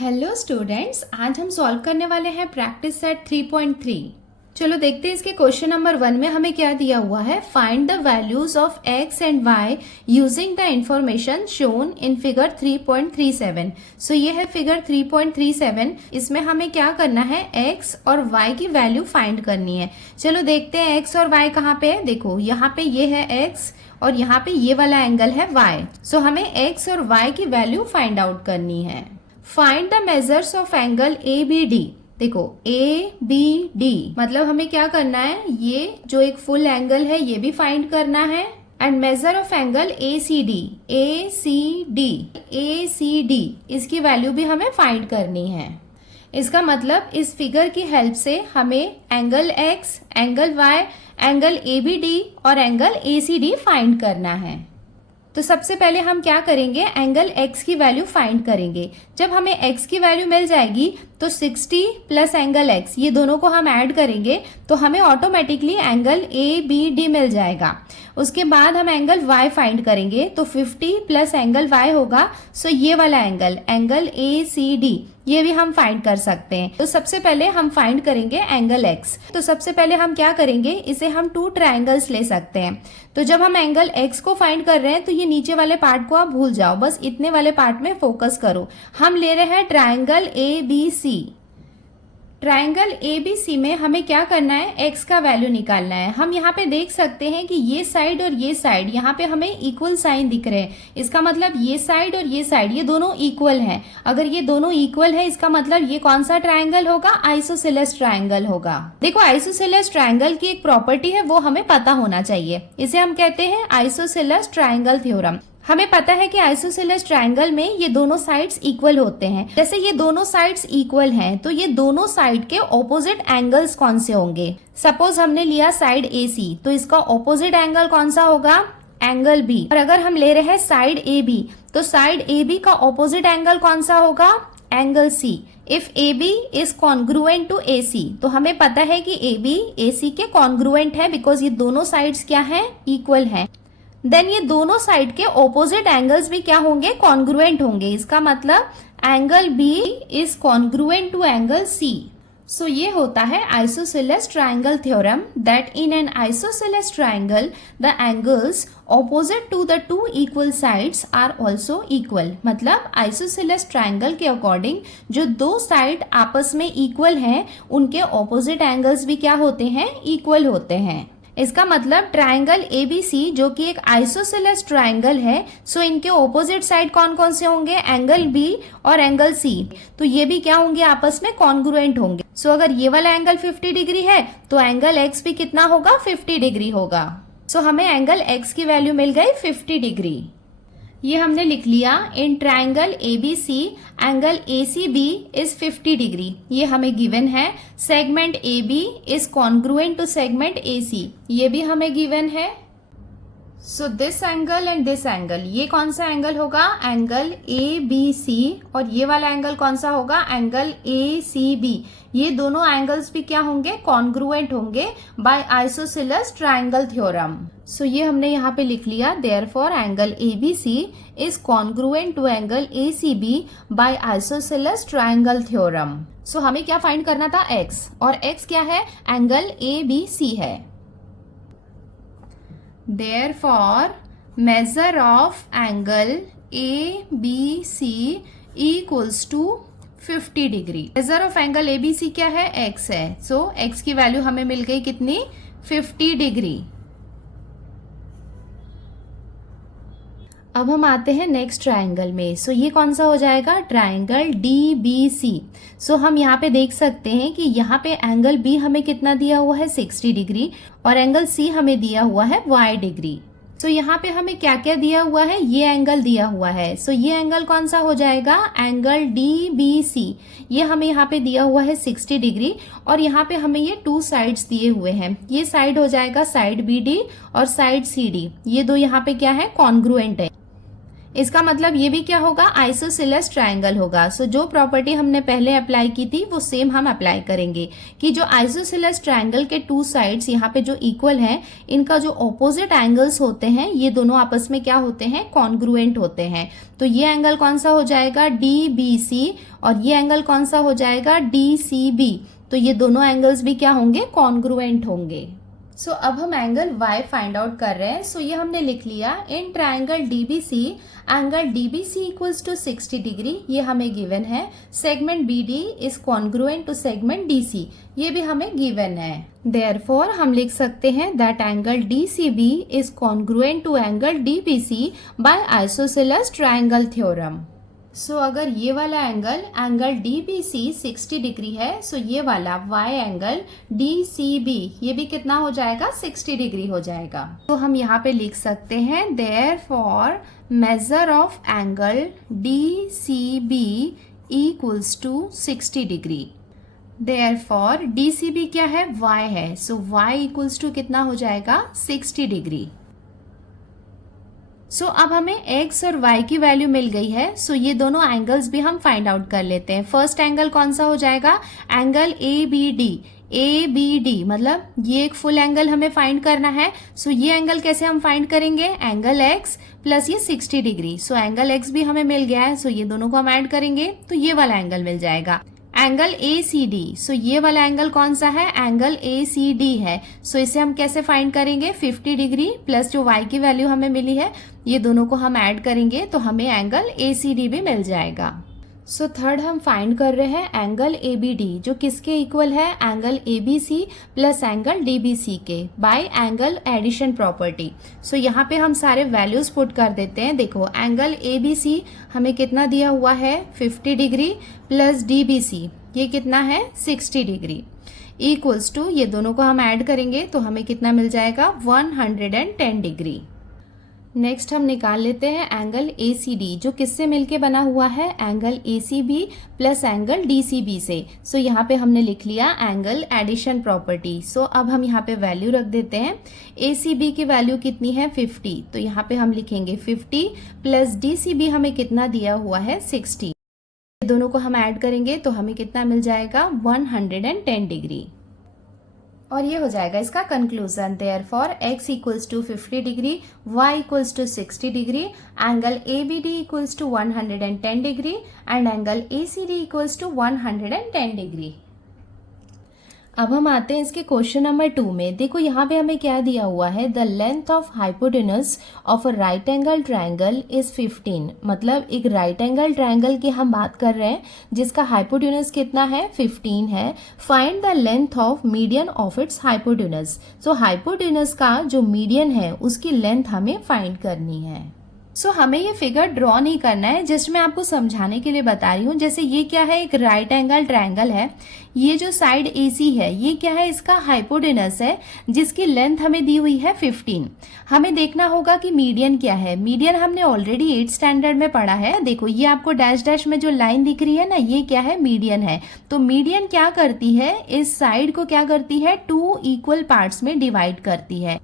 Hello students, आज हम solve करने वाले हैं प्रैक्टिस सेट 3.3। चलो देखते हैं इसके क्वेश्चन नंबर 1 में हमें क्या दिया हुआ है। Find the values of x and y using the information shown in figure 3.37। सो ये है फिगर 3.37। इसमें हमें क्या करना है, x और y की वैल्यू फाइंड करनी है। चलो देखते हैं x और y कहाँ पे है। देखो यहाँ पे ये है x और यहाँ पे ये वाला एंगल है y। सो हमें x और y की वैल्यू फाइंड आउट करनी है। Find the measures of angle A B D. देखो ए बी डी मतलब हमें क्या करना है, ये जो एक फुल एंगल है ये भी फाइंड करना है। And measure of angle A C D इसकी वैल्यू भी हमें फाइंड करनी है। इसका मतलब इस फिगर की हेल्प से हमें angle X, angle Y, angle A B D और angle A C D find करना है। तो सबसे पहले हम क्या करेंगे, एंगल x की वैल्यू फाइंड करेंगे। जब हमें x की वैल्यू मिल जाएगी तो 60 प्लस एंगल x ये दोनों को हम ऐड करेंगे तो हमें automatically angle A B D मिल जाएगा। उसके बाद हम एंगल y फाइंड करेंगे तो 50 प्लस एंगल y होगा। सो ये वाला एंगल ए सी डी ये भी हम फाइंड कर सकते हैं। तो सबसे पहले हम फाइंड करेंगे एंगल x। तो सबसे पहले हम क्या करेंगे, इसे हम 2 ट्रायंगल्स ले सकते हैं। तो जब हम एंगल x को फाइंड कर रहे हैं तो ये नीचे वाले पार्ट को आप भूल जाओ, बस इतने वाले पार्ट में फोकस करो। हम ले रहे हैं triangle A B C. Triangle A B C में हमें क्या करना है, x का वैल्यू निकालना है। हम यहाँ पे देख सकते हैं कि ये साइड और ये साइड यहाँ पे हमें इक्वल साइन दिख रहे हैं। इसका मतलब ये साइड और ये साइड ये दोनों इक्वल हैं। अगर ये दोनों इक्वल है इसका मतलब ये कौन सा ट्रायंगल होगा, आइसोसेलेस ट्रायंगल होगा। देखो आइसोसेलेस ट्रायंगल की एक प्रॉपर्टी है वो हमें पता होना चाहिए। इसे हम कहते हैं आइसोसेलेस ट्रायंगल थ्योरम। हमें पता है कि आइसोसेलेस ट्रायंगल में ये दोनों साइड्स इक्वल होते हैं। जैसे ये दोनों साइड्स इक्वल हैं तो ये दोनों साइड के ऑपोजिट एंगल्स कौन से होंगे। सपोज हमने लिया साइड ए सी तो इसका ऑपोजिट एंगल कौन सा होगा, एंगल बी। और अगर हम ले रहे हैं साइड ए बी तो साइड ए बी का ऑपोजिट एंगल कौन सा होगा, angle C. If A B is congruent to A C तो हमें पता है कि ए बी ए सी के कॉन्ग्रुएंट है बिकॉज ये दोनों साइड्स क्या है, इक्वल है। देन ये दोनों साइड के ऑपोजिट एंगल्स भी क्या होंगे, कॉन्ग्रुएंट होंगे। इसका मतलब angle B is congruent to angle C. So ये होता है isosceles triangle theorem that in an isosceles triangle the angles opposite to the 2 equal sides are also equal. मतलब आइसोसेलेस ट्रायंगल के अकॉर्डिंग जो 2 साइड आपस में इक्वल हैं उनके ऑपोजिट एंगल्स भी क्या होते हैं, इक्वल होते हैं। इसका मतलब ट्रायंगल एबीसी जो कि एक आइसोसेलेस ट्रायंगल है, सो इनके ऑपोजिट साइड कौन कौन से होंगे, एंगल बी और एंगल सी। तो ये भी क्या होंगे, आपस में कॉन्ग्रुएंट होंगे। सो अगर ये वाला एंगल 50 डिग्री है तो एंगल एक्स भी कितना होगा, 50 डिग्री होगा। सो हमें एंगल एक्स की वैल्यू मिल गई 50 डिग्री। ये हमने लिख लिया in triangle ABC angle ACB is 50 degree. ये हमें गिवन है। Segment AB is congruent to segment AC, ये भी हमें गिवन है। So this angle and this angle ये कौन सा एंगल होगा, एंगल ABC। और ये वाला एंगल कौन सा होगा, एंगल ACB। ये दोनों एंगल्स भी क्या होंगे, कॉन्ग्रुएंट होंगे by isosceles triangle theorem. So ये हमने यहाँ पे लिख लिया, therefore angle ABC is congruent to angle ACB by isosceles triangle theorem. So हमें क्या फाइंड करना था, x, और x क्या है, एंगल ABC है। Therefore, measure of angle ABC equals to 50 degree. measure of angle ABC क्या है, x है। So x की वैल्यू हमें मिल गई कितनी, 50 डिग्री। अब हम आते हैं नेक्स्ट ट्रायंगल में। सो ये कौन सा हो जाएगा, ट्रायंगल DBC। सो हम यहाँ पे देख सकते हैं कि यहाँ पे एंगल B हमें कितना दिया हुआ है, 60 डिग्री, और एंगल C हमें दिया हुआ है y डिग्री। सो यहाँ पे हमें क्या क्या दिया हुआ है, ये एंगल दिया हुआ है। सो ये एंगल कौन सा हो जाएगा, एंगल DBC। ये हमें यहाँ पे दिया हुआ है 60 डिग्री, और यहाँ पे हमें ये 2 साइड्स दिए हुए हैं। ये साइड हो जाएगा साइड BD और साइड CD। ये दो यहाँ पे क्या है, कॉन्ग्रुएंट है। इसका मतलब ये भी क्या होगा, आइसोसेलेस ट्रायंगल होगा। सो जो प्रॉपर्टी हमने पहले अप्लाई की थी वो सेम हम अप्लाई करेंगे कि जो आइसोसेलेस ट्रायंगल के टू साइड्स यहाँ पे जो इक्वल हैं, इनका जो ऑपोजिट एंगल्स होते हैं ये दोनों आपस में क्या होते हैं, कॉन्ग्रुएंट होते हैं। तो ये एंगल कौन सा हो जाएगा, DBC, और ये एंगल कौन सा हो जाएगा, DCB। तो ये दोनों एंगल्स भी क्या होंगे, कॉन्ग्रुएंट होंगे। सो अब हम एंगल Y फाइंड आउट कर रहे हैं। सो ये हमने लिख लिया, in triangle DBC angle DBC equals to 60 degree, ये हमें गिवन है। Segment BD is congruent to segment DC, ये भी हमें गिवन है। देयरफॉर हम लिख सकते हैं that angle DCB is congruent to angle DBC by isosceles triangle theorem. So अगर ये वाला एंगल DBC 60 डिग्री है, सो ये वाला Y एंगल DCB ये भी कितना हो जाएगा, 60 डिग्री हो जाएगा। तो हम यहाँ पे लिख सकते हैं therefore measure of angle DCB equals to 60 degree. Therefore DCB क्या है, Y है, सो Y इक्वल्स टू कितना हो जाएगा, 60 डिग्री। सो अब हमें x और y की वैल्यू मिल गई है। सो ये दोनों एंगल्स भी हम फाइंड आउट कर लेते हैं। फर्स्ट एंगल कौन सा हो जाएगा, एंगल ABD मतलब ये एक फुल एंगल हमें फाइंड करना है। सो ये एंगल कैसे हम फाइंड करेंगे, एंगल x प्लस ये 60 डिग्री। सो एंगल x भी हमें मिल गया है, सो ये दोनों को हम ऐड करेंगे तो ये वाला एंगल मिल जाएगा। एंगल ACD, सो ये वाला एंगल कौन सा है, एंगल ACD है। सो इसे हम कैसे फाइंड करेंगे, 50 डिग्री प्लस जो y की वैल्यू हमें मिली है, ये दोनों को हम ऐड करेंगे तो हमें एंगल ACD भी मिल जाएगा। सो थर्ड हम फाइंड कर रहे हैं एंगल ABD, जो किसके इक्वल है, angle ABC plus angle DBC के बाय एंगल एडिशन प्रॉपर्टी। सो यहाँ पे हम सारे वैल्यूज पुट कर देते हैं। देखो एंगल ABC हमें कितना दिया हुआ है, 50 डिग्री प्लस DBC ये कितना है, 60 डिग्री, इक्वल्स टू ये दोनों को हम ऐड करेंगे तो हमें कितना मिल जाएगा, 110 डिग्री। नेक्स्ट हम निकाल लेते हैं एंगल ACD, जो किससे मिलके बना हुआ है, angle ACB plus angle DCB से। सो यहाँ पे हमने लिख लिया एंगल एडिशन प्रॉपर्टी। सो अब हम यहाँ पे वैल्यू रख देते हैं। ACB की वैल्यू कितनी है, 50, तो यहाँ पे हम लिखेंगे 50 प्लस DCB हमें कितना दिया हुआ है, 60। दोनों को हम ऐड करेंगे तो हमें कितना मिल जाएगा, 110 डिग्री। और ये हो जाएगा इसका conclusion. Therefore x equals to 50 degree, y equals to 60 degree, angle ABD equals to 110 degree and angle ACD equals to 110 degree. अब हम आते हैं इसके क्वेश्चन नंबर 2 में। देखो यहाँ पे हमें क्या दिया हुआ है, the length of hypotenuse of a right angle triangle is 15। मतलब एक राइट एंगल ट्रायंगल की हम बात कर रहे हैं जिसका हाइपोटेनस कितना है, 15 है। Find the length of median of its hypotenuse. So hypotenuse का जो मीडियन है उसकी लेंथ हमें फाइंड करनी है। सो हमें ये फिगर ड्रॉ नहीं करना है, जस्ट मैं आपको समझाने के लिए बता रही हूँ। जैसे ये क्या है, एक राइट एंगल ट्रायंगल है, ये जो साइड AC है ये क्या है, इसका हाइपोटेनस है जिसकी लेंथ हमें दी हुई है 15। हमें देखना होगा कि मीडियन क्या है। मीडियन हमने ऑलरेडी 8th स्टैंडर्ड में पढ़ा है। देखो ये आपको डैश डैश में जो लाइन दिख रही है ना, ये क्या है, मीडियन है। तो मीडियन क्या करती है, इस साइड को क्या करती है, 2 इक्वल पार्ट्स में डिवाइड करती है।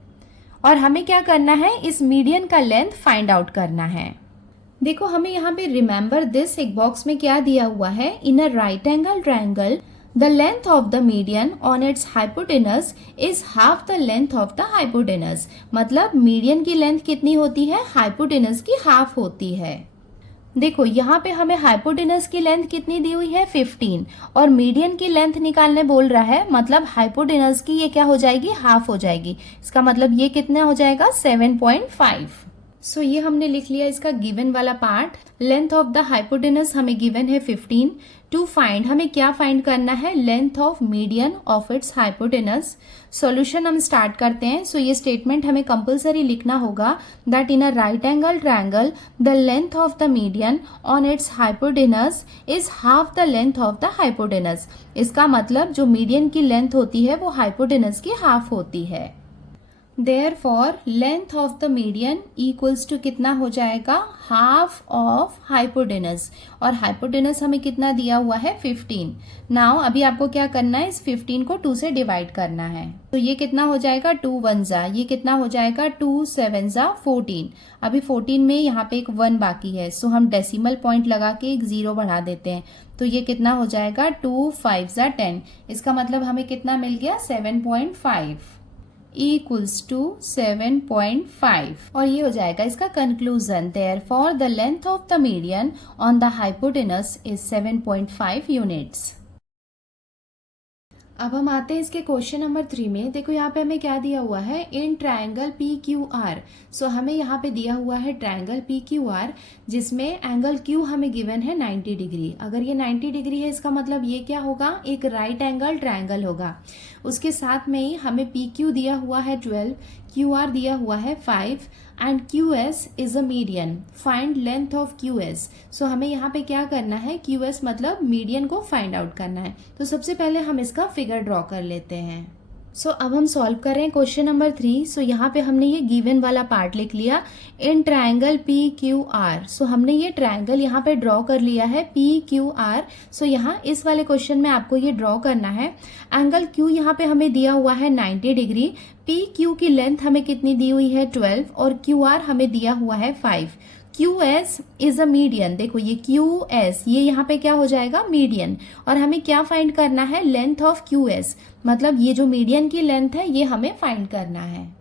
और हमें क्या करना है, इस मीडियन का लेंथ फाइंड आउट करना है। देखो हमें यहाँ पे रिमेंबर दिस एक बॉक्स में क्या दिया हुआ है, in a right angle triangle the length of the median on its hypotenuse is half the length of the hypotenuse. मतलब मीडियन की लेंथ कितनी होती है, हाइपोटेनस की हाफ होती है। देखो यहाँ पे हमें हाइपोटेनस की लेंथ कितनी दी हुई है, 15, और मीडियन की लेंथ निकालने बोल रहा है। मतलब हाइपोटेनस की ये क्या हो जाएगी, हाफ हो जाएगी। इसका मतलब ये कितना हो जाएगा, 7.5। सो ये हमने लिख लिया इसका गिवन वाला part. Length of the hypotenuse हमें गिवन है 15। टू फाइंड, हमें क्या फाइंड करना है, length of median of its hypotenuse. Solution हम स्टार्ट करते हैं। सो ये स्टेटमेंट हमें कंपलसरी लिखना होगा that in a right angle triangle the length of the median on its hypotenuse is half the length of the hypotenuse. इसका मतलब जो मीडियन की लेंथ होती है वो हाइपोटेनस की हाफ होती है। Therefore length of the median equals to कितना हो जाएगा, हाफ ऑफ हाइपोटेनस, और हाइपोटेनस हमें कितना दिया हुआ है 15। नाउ अभी आपको क्या करना है, इस 15 को 2 से डिवाइड करना है। तो ये कितना हो जाएगा 2 1 जा, ये कितना हो जाएगा 2 7 जा 14। अभी 14 में यहाँ पे एक 1 बाकी है, सो हम डेसिमल पॉइंट लगा के एक 0 बढ़ा देते हैं। तो ये कितना हो जाएगा 2 5 जा 10। इसका मतलब हमें कितना मिल गया 7.5 इक्वल्स टू 7.5, और ये हो जाएगा इसका conclusion. Therefore the length of the median on the hypotenuse is 7.5 units. अब हम आते हैं इसके क्वेश्चन नंबर 3 में। देखो यहाँ पे हमें क्या दिया हुआ है, in triangle P Q R. So हमें यहाँ पे दिया हुआ है ट्रायंगल पी क्यू आर, जिसमें एंगल क्यू हमें गिवन है 90 डिग्री। अगर ये 90 डिग्री है, इसका मतलब ये क्या होगा, एक राइट एंगल ट्रायंगल होगा। उसके साथ में ही हमें पी क्यू दिया हुआ है 12, क्यू आर दिया हुआ है 5 and Q S is a median. Find length of Q S. So हमें यहाँ पे क्या करना है, क्यू एस मतलब मीडियन को फाइंड आउट करना है। तो सबसे पहले हम इसका फिगर ड्रॉ कर लेते हैं। सो अब हम सॉल्व कर रहे हैं क्वेश्चन नंबर 3। सो यहाँ पे हमने ये गिवन वाला पार्ट लिख लिया, in triangle P Q R. So हमने ये ट्रायंगल यहाँ पे ड्रॉ कर लिया है पी क्यू आर। सो यहाँ इस वाले क्वेश्चन में आपको ये ड्रॉ करना है। एंगल क्यू यहाँ पे हमें दिया हुआ है 90 डिग्री, पी क्यू की लेंथ हमें कितनी दी हुई है 12, और क्यू आर हमें दिया हुआ है 5। Q S is a median. देखो ये क्यू एस, ये यहाँ पे क्या हो जाएगा मीडियन, और हमें क्या फाइंड करना है, लेंथ ऑफ क्यू एस, मतलब ये जो मीडियन की लेंथ है ये हमें फाइंड करना है।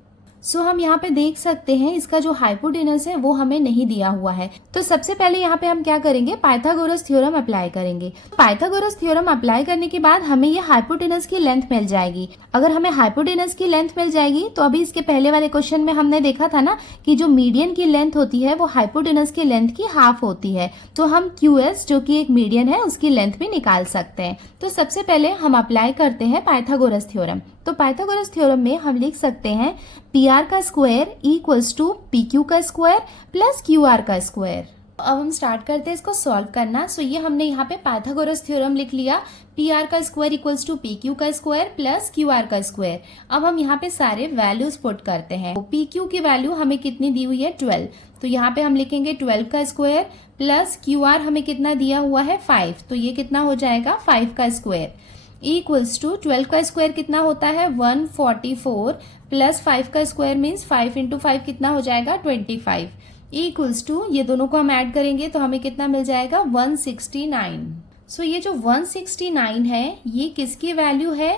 सो हम यहाँ पे देख सकते हैं इसका जो हाइपोटेनस है वो हमें नहीं दिया हुआ है। तो सबसे पहले यहाँ पे हम क्या करेंगे, पाइथागोरस थ्योरम अप्लाई करेंगे। पाइथागोरस थ्योरम अप्लाई करने के बाद हमें ये हाइपोटेनस की लेंथ मिल जाएगी। अगर हमें हाइपोटेनस की लेंथ मिल जाएगी तो अभी इसके पहले वाले क्वेश्चन में हमने देखा था ना कि जो मीडियन की लेंथ होती है वो हाइपोटेनस की लेंथ की हाफ होती है। तो हम क्यू एस जो कि एक मीडियन है उसकी लेंथ भी निकाल सकते हैं। तो सबसे पहले हम अप्लाई करते हैं पाइथागोरस थ्योरम। तो पाइथागोरस थ्योरम में हम लिख सकते हैं पी आर का square equals to P Q का स्क्वायर प्लस क्यू आर का स्क्वायर। अब हम स्टार्ट करते हैं इसको सॉल्व करना। सो ये हमने यहाँ पे पाइथागोरस थ्योरम लिख लिया, पी आर का square equals to P Q का स्क्वायर प्लस क्यू आर का स्क्वायर। अब हम यहाँ पे सारे वैल्यूज पुट करते हैं। पी क्यू की वैल्यू हमें कितनी दी हुई है 12, तो यहाँ पे हम लिखेंगे 12 का स्क्वायर प्लस क्यू आर हमें कितना दिया हुआ है 5, तो ये कितना हो जाएगा 5 का स्क्वायर इक्वल्स टू 12 का स्क्वायर कितना होता है 144 प्लस 5 का स्क्वायर मीन्स 5 इंटू 5 कितना हो जाएगा 25 इक्वल्स टू, ये दोनों को हम ऐड करेंगे तो हमें कितना मिल जाएगा 169। सो ये जो 169 है ये किसकी वैल्यू है,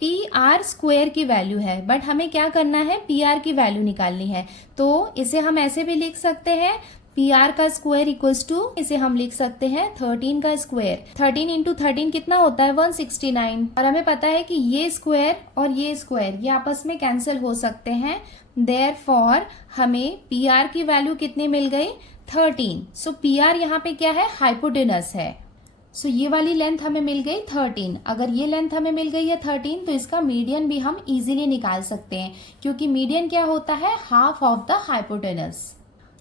पी आर स्क्वायर की वैल्यू है। बट हमें क्या करना है, पी आर की वैल्यू निकालनी है। तो इसे हम ऐसे भी लिख सकते हैं, पी आर का स्क्वायर इक्वल्स टू, इसे हम लिख सकते हैं 13 का स्क्वायर। 13 इंटू 13 कितना होता है 169, और हमें पता है कि ये स्क्वायर और ये स्क्वायर ये आपस में कैंसिल हो सकते हैं। देयरफॉर हमें पी आर की वैल्यू कितनी मिल गई 13। सो पी आर यहाँ पे क्या है, हाइपोटेनस है। सो ये वाली लेंथ हमें मिल गई 13। अगर ये लेंथ हमें मिल गई है 13 तो इसका मीडियन भी हम इजीली निकाल सकते हैं, क्योंकि मीडियन क्या होता है, half of the hypotenuse.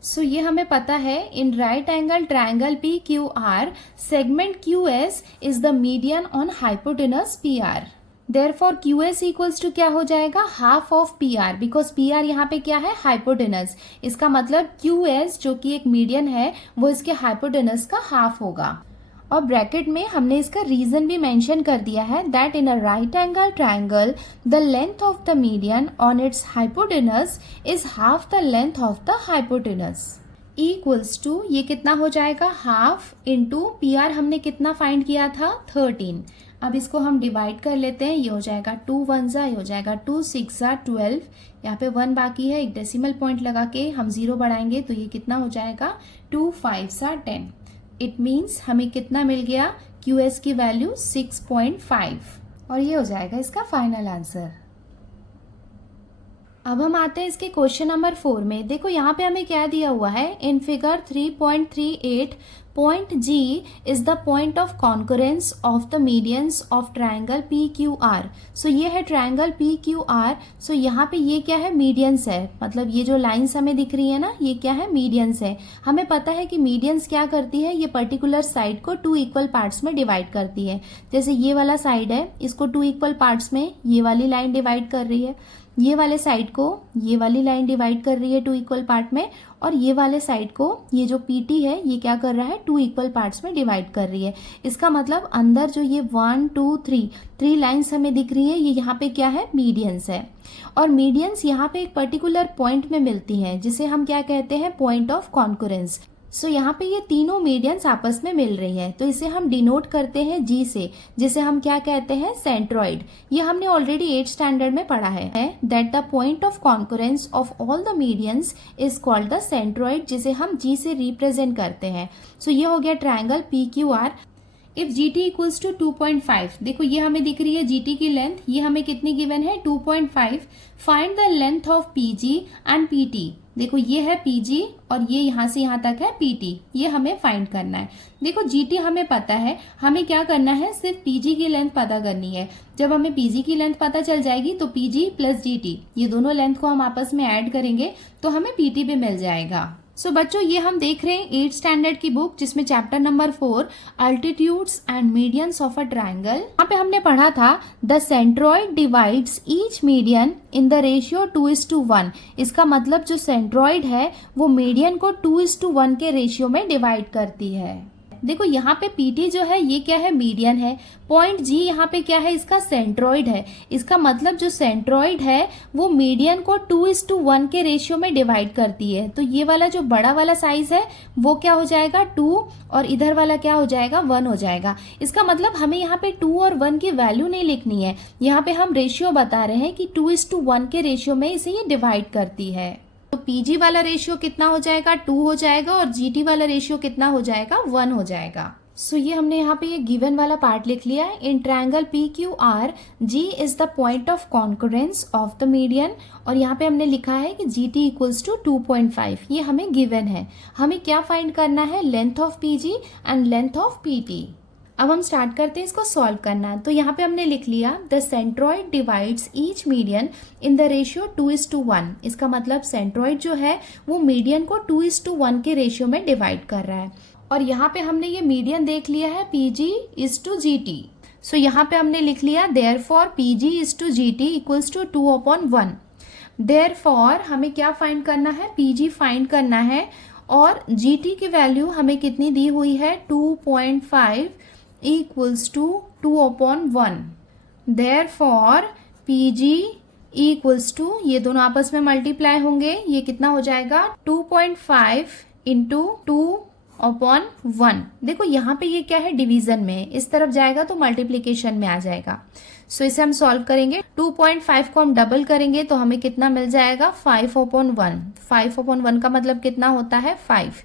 So ये हमें पता है, in right angle triangle P Q R segment Q S is the median on hypotenuse P R. Therefore Q S equals to क्या हो जाएगा, half of P R, because P R यहाँ पे क्या है, हाइपोटेनस। इसका मतलब क्यू एस जो कि एक मीडियन है वो इसके हाइपोटेनस का हाफ होगा। और ब्रैकेट में हमने इसका रीजन भी मेंशन कर दिया है, that in a right angle triangle the length of the median on its hypotenuse is half the length of the hypotenuse equals to, ये कितना हो जाएगा हाफ इंटू पी आर हमने कितना फाइंड किया था 13। अब इसको हम डिवाइड कर लेते हैं, ये हो जाएगा 2 1 जा, ये हो जाएगा 2 6 जा 12, यहाँ पे 1 बाकी है, एक डेसिमल पॉइंट लगा के हम 0 बढ़ाएंगे तो ये कितना हो जाएगा 2 5 जा 10। इट मीन्स हमें कितना मिल गया, क्यू एस की वैल्यू 6.5, और ये हो जाएगा इसका फाइनल आंसर। अब हम आते हैं इसके क्वेश्चन नंबर 4 में। देखो यहाँ पे हमें क्या दिया हुआ है, in figure 3.38 point G is the point of concurrence of the medians of triangle P Q R. So ये है triangle P Q R. So यहाँ पे ये क्या है, मीडियंस है, मतलब ये जो लाइंस हमें दिख रही है ना ये क्या है, मीडियंस है। हमें पता है कि मीडियंस क्या करती है, ये पर्टिकुलर साइड को 2 इक्वल पार्ट्स में डिवाइड करती है। जैसे ये वाला साइड है, इसको 2 इक्वल पार्ट्स में ये वाली लाइन डिवाइड कर रही है। ये वाले साइड को ये वाली लाइन डिवाइड कर रही है 2 इक्वल पार्ट में, और ये वाले साइड को ये जो PT है ये क्या कर रहा है 2 इक्वल पार्ट्स में डिवाइड कर रही है। इसका मतलब अंदर जो ये 1 2 3 लाइंस हमें दिख रही है, ये यहाँ पे क्या है, मीडियंस है। और मीडियंस यहाँ पे एक पर्टिकुलर पॉइंट में मिलती हैं जिसे हम क्या कहते हैं, पॉइंट ऑफ कॉन्करेंस। सो यहाँ पे ये तीनों मीडियंस आपस में मिल रही है, तो इसे हम डिनोट करते हैं G से, जिसे हम क्या कहते हैं, सेंट्रॉइड। ये हमने ऑलरेडी 8th स्टैंडर्ड में पढ़ा है that the point of concurrence of all the medians is called the centroid, जिसे हम G से रिप्रेजेंट करते हैं। सो ये हो गया triangle PQR। If GT equals to 2.5, देखो ये हमें दिख रही है GT की लेंथ, ये हमें कितनी गिवन है 2.5। Find the length of PG and PT। देखो ये है PG और ये यहाँ से यहाँ तक है PT, ये हमें फाइंड करना है। देखो GT हमें पता है, हमें क्या करना है, सिर्फ PG की लेंथ पता करनी है। जब हमें PG की लेंथ पता चल जाएगी तो PG प्लस GT ये दोनों लेंथ को हम आपस में ऐड करेंगे तो हमें PT भी मिल जाएगा। सो बच्चों ये हम देख रहे हैं 8th स्टैंडर्ड की बुक, जिसमें chapter number 4 altitudes and medians of a triangle. यहाँ पे हमने पढ़ा था the centroid divides each median in the ratio 2:1। इसका मतलब जो सेंट्रॉइड है वो मीडियन को 2:1 के रेशियो में डिवाइड करती है। देखो यहाँ पे PT जो है ये क्या है, मीडियन है। पॉइंट G यहाँ पे क्या है, इसका सेंट्रॉइड है। इसका मतलब जो सेंट्रॉइड है वो मीडियन को 2:1 के रेशियो में डिवाइड करती है। तो ये वाला जो बड़ा वाला साइज है वो क्या हो जाएगा 2, और इधर वाला क्या हो जाएगा 1 हो जाएगा। इसका मतलब हमें यहाँ पे 2 और 1 की वैल्यू नहीं लिखनी है, यहाँ पे हम रेशियो बता रहे हैं कि 2:1 के रेशियो में इसे ये डिवाइड करती है। तो PG वाला रेशियो कितना हो जाएगा 2 हो जाएगा, और GT वाला रेशियो कितना हो जाएगा 1 हो जाएगा। सो ये हमने यहाँ पे ये गिवन वाला पार्ट लिख लिया है। In triangle PQR G is the point of concurrence of the median, और यहाँ पे हमने लिखा है कि GT इक्वल्स टू 2.5, ये हमें गिवन है। हमें क्या फाइंड करना है, length of PG and length of PT। अब हम स्टार्ट करते हैं इसको सॉल्व करना। तो यहाँ पे हमने लिख लिया the centroid divides each median in the ratio 2:1। इसका मतलब सेंट्रॉइड जो है वो मीडियन को 2:1 के रेशियो में डिवाइड कर रहा है। और यहाँ पे हमने ये मीडियन देख लिया है PG:GT। सो यहाँ पे हमने लिख लिया therefore PG:GT equals to 2/1। Therefore हमें क्या फाइंड करना है, PG फाइंड करना है, और GT की वैल्यू हमें कितनी दी हुई है 2.5 equals to 2/1। Therefore PG equals to, ये दोनों आपस में मल्टीप्लाई होंगे, ये कितना हो जाएगा 2.5 इंटू 2/1। देखो यहाँ पे ये क्या है, डिवीजन में, इस तरफ जाएगा तो मल्टीप्लीकेशन में आ जाएगा। सो इसे हम सॉल्व करेंगे। 2.5 को हम डबल करेंगे तो हमें कितना मिल जाएगा 5/1। 5/1 का मतलब कितना होता है 5।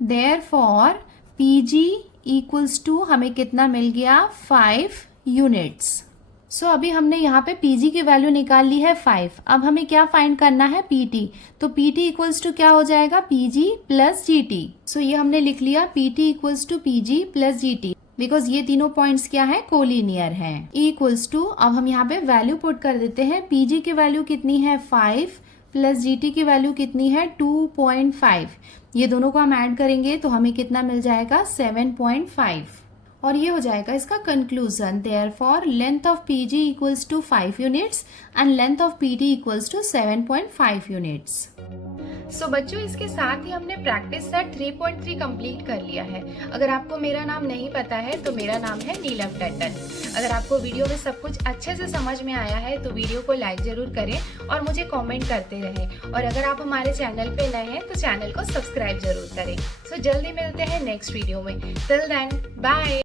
Therefore PG इक्वल्स टू हमें कितना मिल गया 5 यूनिट्स। सो अभी हमने यहाँ पे PG की वैल्यू निकाल ली है 5। अब हमें क्या फाइंड करना है PT। तो PT इक्वल्स टू क्या हो जाएगा PG प्लस GT। सो ये हमने लिख लिया PT equals to PG plus GT, because ये तीनों पॉइंट्स क्या है, कोलिनियर हैं। इक्वल्स टू, अब हम यहाँ पे वैल्यू पुट कर देते हैं। PG की वैल्यू कितनी है 5 प्लस GT की वैल्यू कितनी है 2.5। ये दोनों को हम ऐड करेंगे तो हमें कितना मिल जाएगा 7.5, और ये हो जाएगा इसका conclusion. Therefore length of PG equals to 5 units and length of PT equals to 7.5 units. So बच्चों इसके साथ ही हमने प्रैक्टिस सेट 3.3 कंप्लीट कर लिया है। अगर आपको मेरा नाम नहीं पता है तो मेरा नाम है नीलम टंडन। अगर आपको वीडियो में सब कुछ अच्छे से समझ में आया है तो वीडियो को लाइक जरूर करें और मुझे कमेंट करते रहें। और अगर आप हमारे चैनल पे नए हैं तो चैनल को सब्सक्राइब जरूर करें। सो जल्दी मिलते हैं नेक्स्ट वीडियो में। Till then bye.